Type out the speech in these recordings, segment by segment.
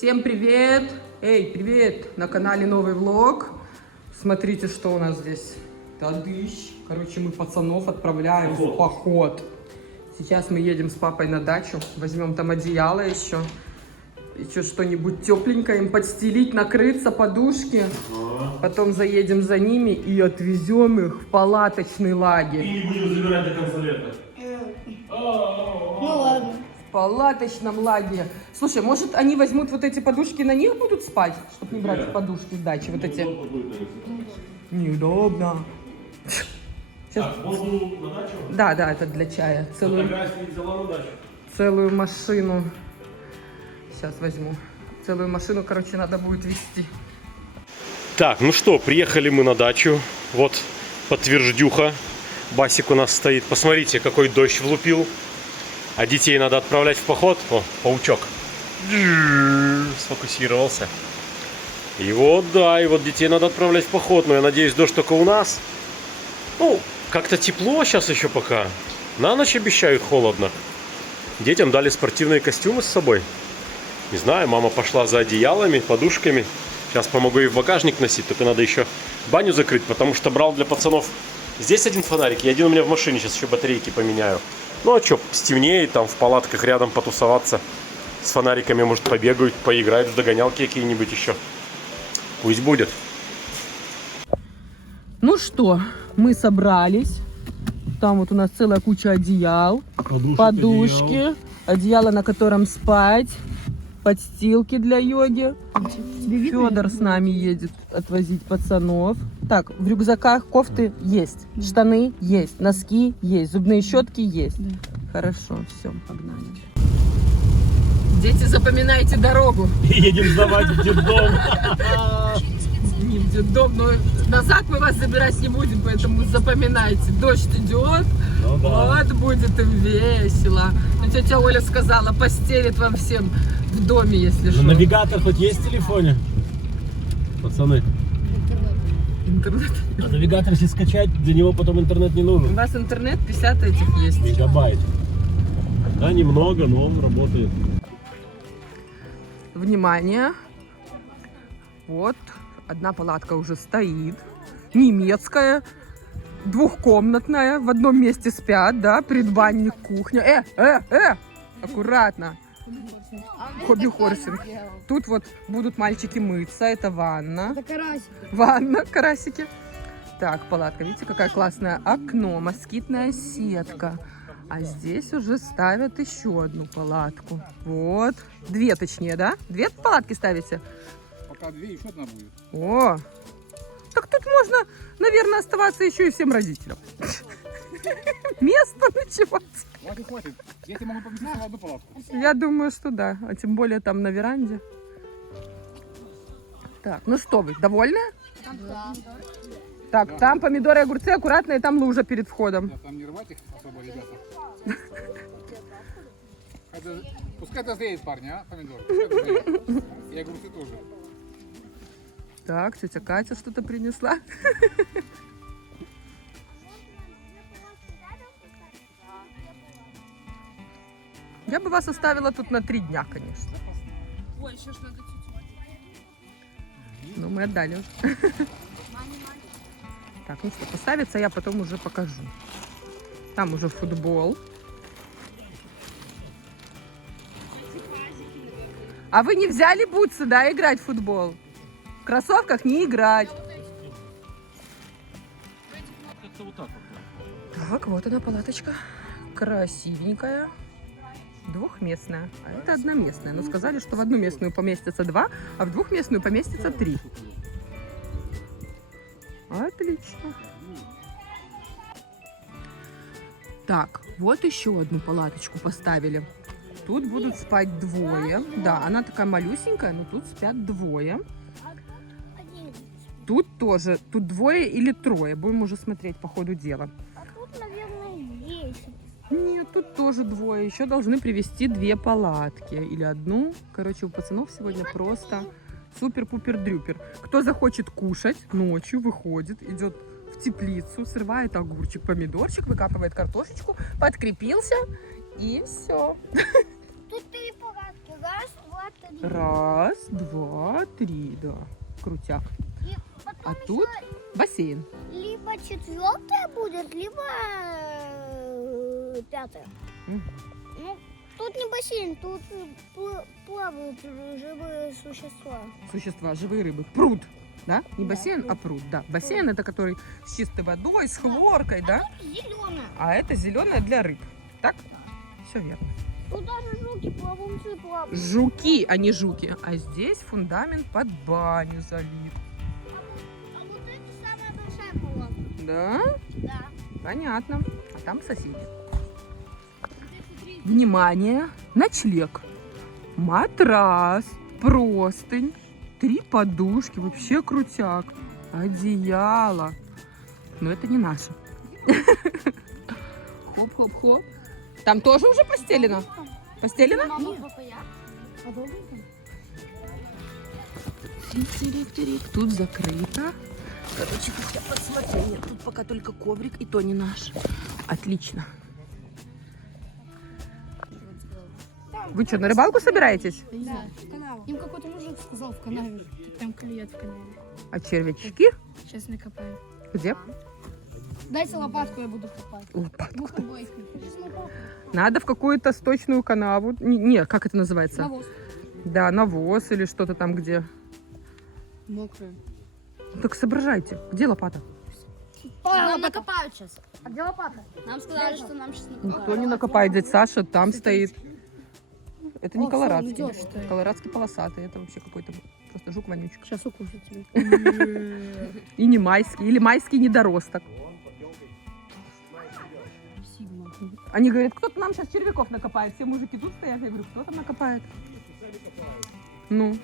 Всем привет! Эй, привет! На канале новый влог. Смотрите, что у нас здесь. Тадыщ. Короче, мы пацанов отправляем в поход. Сейчас мы едем с папой на дачу. Возьмем там одеяло еще. Еще что-нибудь тепленькое им подстелить, накрыться, подушки. Потом заедем за ними и отвезем их в палаточный лагерь. И не будем забирать до конца лета. Ну ладно. В палаточном лагере. Слушай, может они возьмут вот эти подушки, на них будут спать, чтобы не брать подушки с дачи? Вот эти. Неудобно. Сейчас... Воду на дачу? Да, это для чая. Фотографии взяла на дачу. Целую машину. Сейчас возьму. Целую машину, короче, надо будет везти. Так, ну что, приехали мы на дачу. Вот подтверждюха. Басик у нас стоит. Посмотрите, какой дождь влупил. А детей надо отправлять в поход. О, паучок. Сфокусировался. И вот, да, и вот детей надо отправлять в поход. Но я надеюсь, дождь только у нас. Ну, как-то тепло сейчас еще пока. На ночь обещают холодно. Детям дали спортивные костюмы с собой. Не знаю, мама пошла за одеялами, подушками. Сейчас помогу ей в багажник носить. Только надо еще баню закрыть, потому что брал для пацанов здесь один фонарик и один у меня в машине. Сейчас еще батарейки поменяю. Ну а что, стемнеет, там в палатках рядом потусоваться. С фонариками, может, побегают, поиграют в догонялки какие-нибудь еще. Пусть будет. Ну что, мы собрались. Там вот у нас целая куча одеял, подушки, одеяло, на котором спать, подстилки для йоги. Федор с нами едет отвозить пацанов. Так, в рюкзаках кофты есть, штаны есть, носки есть, зубные щетки есть. Хорошо, все, погнали. Дети, запоминайте дорогу. Едем сдавать в детдом. Не в детдом, но назад мы вас забирать не будем, поэтому запоминайте. Дождь идет, Ну да. вот будет им весело. Но тетя Оля сказала, постелит вам всем в доме, если что. Навигатор хоть есть в телефоне? Пацаны. Интернет. А навигатор если скачать, для него потом интернет не У нужен. вас интернет 50 этих есть. Мегабайт. Да, немного, но работает. Внимание. Вот, одна палатка уже стоит. Немецкая, двухкомнатная. В одном месте спят, да, предбанник, кухня. Аккуратно. Хобби-хорсинг. Тут вот будут мальчики мыться, это ванна. Это карасик. Ванна, карасики. Так, палатка, видите, какая классная. Окно, москитная сетка. А здесь уже ставят еще одну палатку. Вот. Две точнее, да? Две палатки ставите? Пока две, еще одна будет. О! Так тут можно, наверное, оставаться еще и всем родителям. Место ночевать. Хватит. Дети могут поместиться в одну палатку. Я думаю, что да. А тем более там на веранде. Так, ну что вы, довольны? Да. Так, там помидоры и огурцы аккуратно, и там лужа перед входом. Да, там не рвать их особо, ребята. Пускай дозреют парни, а, помидоры. Пускай дозреют. И огурцы тоже. Так, тетя Катя что-то принесла. Я бы вас оставила тут на 3 дня, конечно. Ой, еще ж надо чуть-чуть. Но мы отдали уже. Так, ну что, поставится, я потом уже покажу. Там уже футбол. А вы не взяли бутсы, да, играть в футбол? В кроссовках не играть. Так, вот она палаточка. Красивенькая. Двухместная. А это одноместная. Но сказали, что в одну местную поместится 2, а в двухместную поместится 3. Отлично. Так, вот еще одну палаточку поставили. Тут будут спать двое. Да, она такая малюсенькая, но тут спят двое. Тут тоже, тут 2 или 3. Будем уже смотреть по ходу дела. А тут, наверное, 10. Нет, тут тоже 2. Еще должны привезти 2 палатки. Или одну. Короче, у пацанов сегодня просто супер-пупер-дрюпер. Кто захочет кушать ночью, выходит, идет в теплицу, срывает огурчик, помидорчик, выкапывает картошечку, подкрепился и все. Тут 3 палатки. Раз, два, три. Раз, два, три, да. Крутяк. И потом А еще тут бассейн. либо четвертая будет, либо пятая. Мгм. Ну, тут не бассейн, тут плавают живые существа. Существа, живые рыбы. Пруд. Да? Не Да, бассейн, пруд. а пруд. Да. Бассейн это который с чистой водой, с хлоркой, да? Зеленая. А это зеленое для рыб. Так? Все верно. Тут даже жуки, плавунцы плавают. Жуки, а не жуки. А здесь фундамент под баню залит. А вот это самая большая палатка. Да? Да. Понятно. А там соседи. Внимание! Ночлег. Матрас, простынь, 3 подушки. Вообще крутяк. Одеяло. Но это не наше. Хоп-хоп-хоп. Там тоже уже постелено? Постелено? Мама, папа, я. Тирик-тирик-тирик. Тут закрыто. Короче, хотя посмотри, нет, тут пока только коврик, и то не наш. Отлично. Вы что, на рыбалку собираетесь? Да, в канал. Им какой-то мужик сказал в канаве. Там клюет в канаве. А червячки? Сейчас накопаем. Где? Дайте лопатку, я буду копать. Лопатку. Мухобойка. Надо в какую-то сточную канаву. Не, как это называется? Навоз. Да, навоз или что-то там где. Мокрые. Ну, так соображайте. Где лопата? Нам накопают сейчас. А где лопата? Нам сказали, что нам сейчас накопают. Никто не накопает. Дядь Саша там стоит. Это не О, колорадский. всё, он идёт, что ли? Колорадский полосатый. Это вообще какой-то просто жук вонючка. Сейчас укусит тебя. И не майский. Или майский недоросток. Они говорят, кто-то нам сейчас червяков накопает. Все мужики тут стоят. Я говорю, кто там накопает? Ну.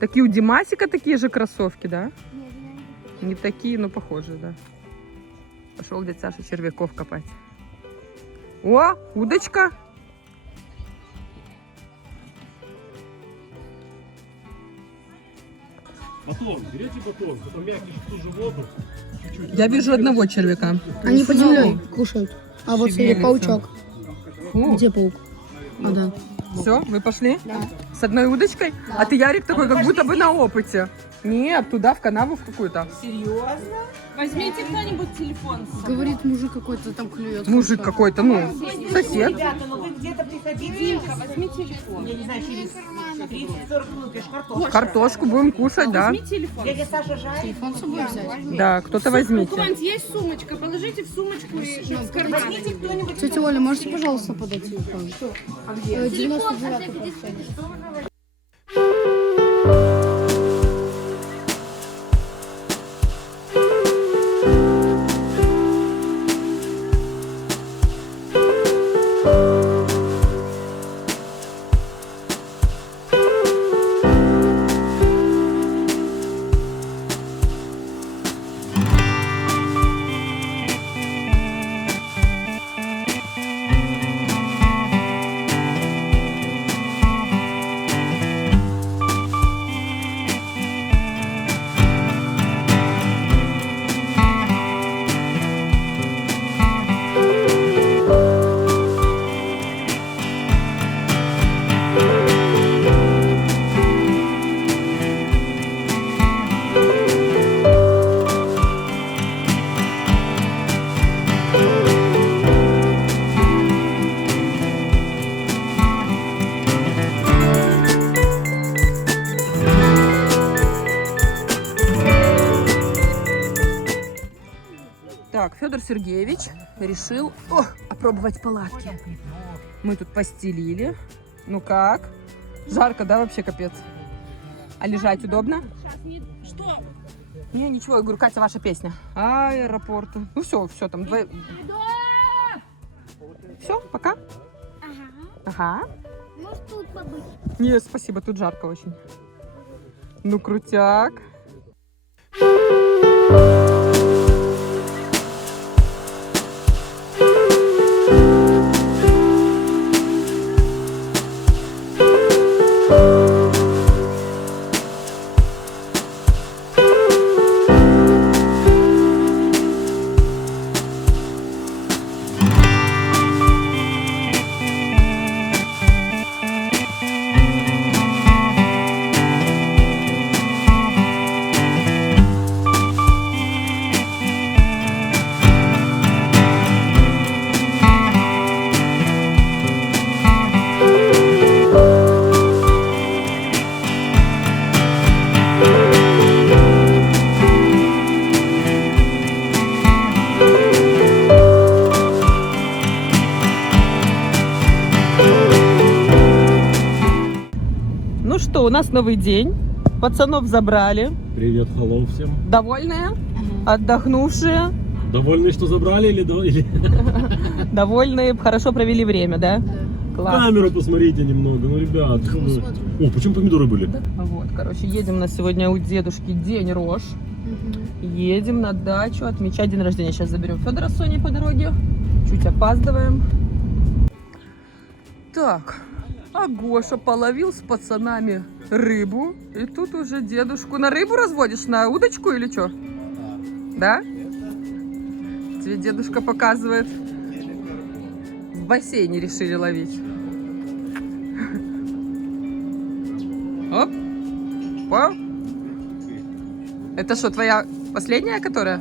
Такие у Димасика такие же кроссовки, да? Не такие, но похожие, да. Пошел дядь Саша червяков копать. О, удочка. Батон, берете батон, потом мягкий в ту же воду. Я вижу одного червяка. Они под землей кушают. А вот смотри, Шевелится. паучок. Фу. Где паук? А, да. Все, вы пошли? Да. С одной удочкой? А ты, Ярик, такой, как будто бы на опыте. Нет, туда, в канаву в какую-то. Возьмите кто-нибудь телефон. Говорит, мужик какой-то там клюет. Мужик какой-то, ну, сосед. Ребята, ну вы где-то приходите. Димка, возьми телефон. Я не знаю, через 30-40 минут, конечно, картошку. Картошку будем кушать, да. Возьми телефон. Дядя Саша жарит. Телефон с собой взять. Да, кто-то У возьмите. Кванти есть сумочка, положите в сумочку и в карман. Возьмите кто-нибудь. Тетя Оля, можете, пожалуйста, подать телефон? 99 Так, Федор Сергеевич решил опробовать палатки. Мы тут постелили. Ну как? Жарко, да, вообще капец? А лежать удобно? Что? Не, ничего, я говорю, Катя, ваша песня. Аэропорты. Ну все, там. Все, пока. Ага. Ага. Может тут побыть? Не, спасибо, тут жарко очень. Ну, крутяк. что, у нас новый день. Пацанов забрали. Привет, hello всем. Довольные? Отдохнувшие? Довольны, что забрали или... Довольные? Хорошо провели время, да? Класс. Камеру посмотрите немного, ну, ребят. Что вы... О, почему помидоры были? Вот, короче, едем на сегодня у дедушки день рож. Едем на дачу отмечать день рождения. Сейчас заберем Федора с Соней по дороге. Чуть опаздываем. Так, а Гоша половил с пацанами рыбу. И тут уже дедушку на рыбу разводишь, на удочку или что? Да? Тебе дедушка показывает. В бассейне решили ловить. Оп. О. Это что, твоя последняя, которая?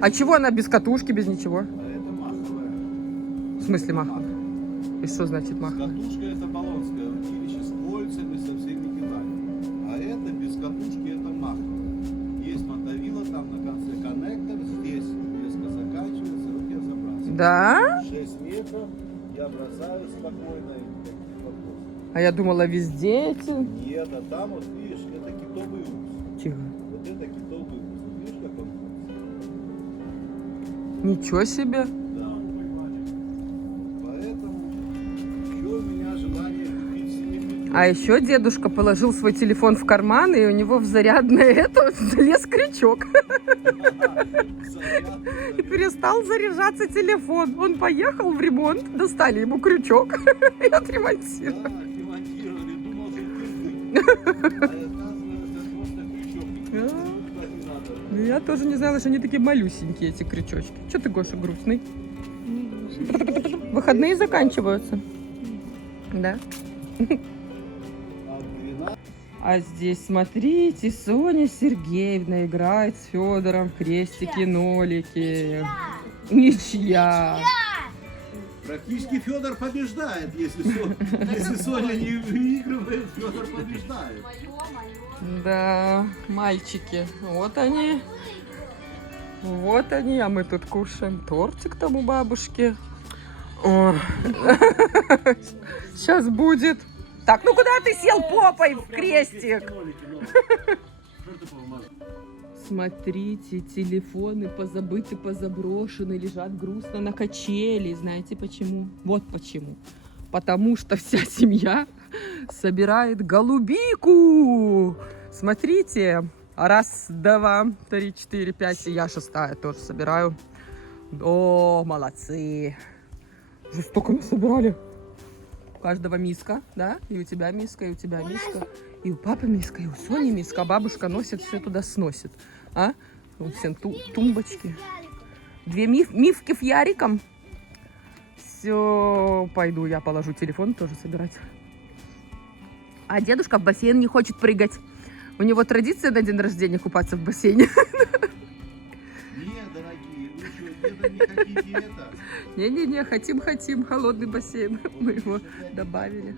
А чего она без катушки, без ничего? В смысле маховая? И что значит маховая? Катушка это баллонское удилище с кольцами, со всеми деталями. А это без катушки, это маховая. Есть мотовила, там на конце коннектор, здесь резко заканчивается, вот я забрасываю. Да? 6 метров, я бросаю спокойно, и никаких вопросов. А я думала, везде эти. Нет, а там вот видишь, это китовый ус. Чего? Вот это китовый ус. Видишь, как он ходит? Ничего себе. Да. Поэтому еще у меня желание купить себе. А еще дедушка положил свой телефон в карман, и у него в зарядное это залез крючок. И перестал заряжаться телефон. Он поехал в ремонт, достали ему крючок и отремонтировали. Да, ремонтировали, думал, что кирпич. А оказывается, просто крючок. Ну, я тоже не знала, что они такие малюсенькие, эти крючочки. Че ты, Гоша, грустный? Выходные заканчиваются. Да? А здесь, смотрите, Соня Сергеевна играет с Федором в крестики-нолики. Ничья. Практически Федор побеждает, если Соня не выигрывает, Федор побеждает. Да, мальчики, вот они. Вот они, а мы тут кушаем тортик там у бабушки. О. Сейчас будет. Так, ну куда ты сел попой в крестик? Смотрите, телефоны позабыты, позаброшены, лежат грустно на качели. Знаете почему? Вот почему. Потому что вся семья собирает голубику. Смотрите. Раз, два, три, четыре, пять. И я шестая тоже собираю. О, молодцы. Уже столько насобирали. У каждого миска, да? И у тебя миска, и у тебя миска. И у папы миска, и у Сони миска. А бабушка носит, все туда сносит. А? Вот все тумбочки. 2 мивки в яриком. Все, пойду я положу телефон тоже собирать. А дедушка в бассейн не хочет прыгать. У него традиция на день рождения купаться в бассейне. Не, дорогие, вы что, деда не хотите это? Не-не-не, хотим, холодный бассейн. Мы его добавили.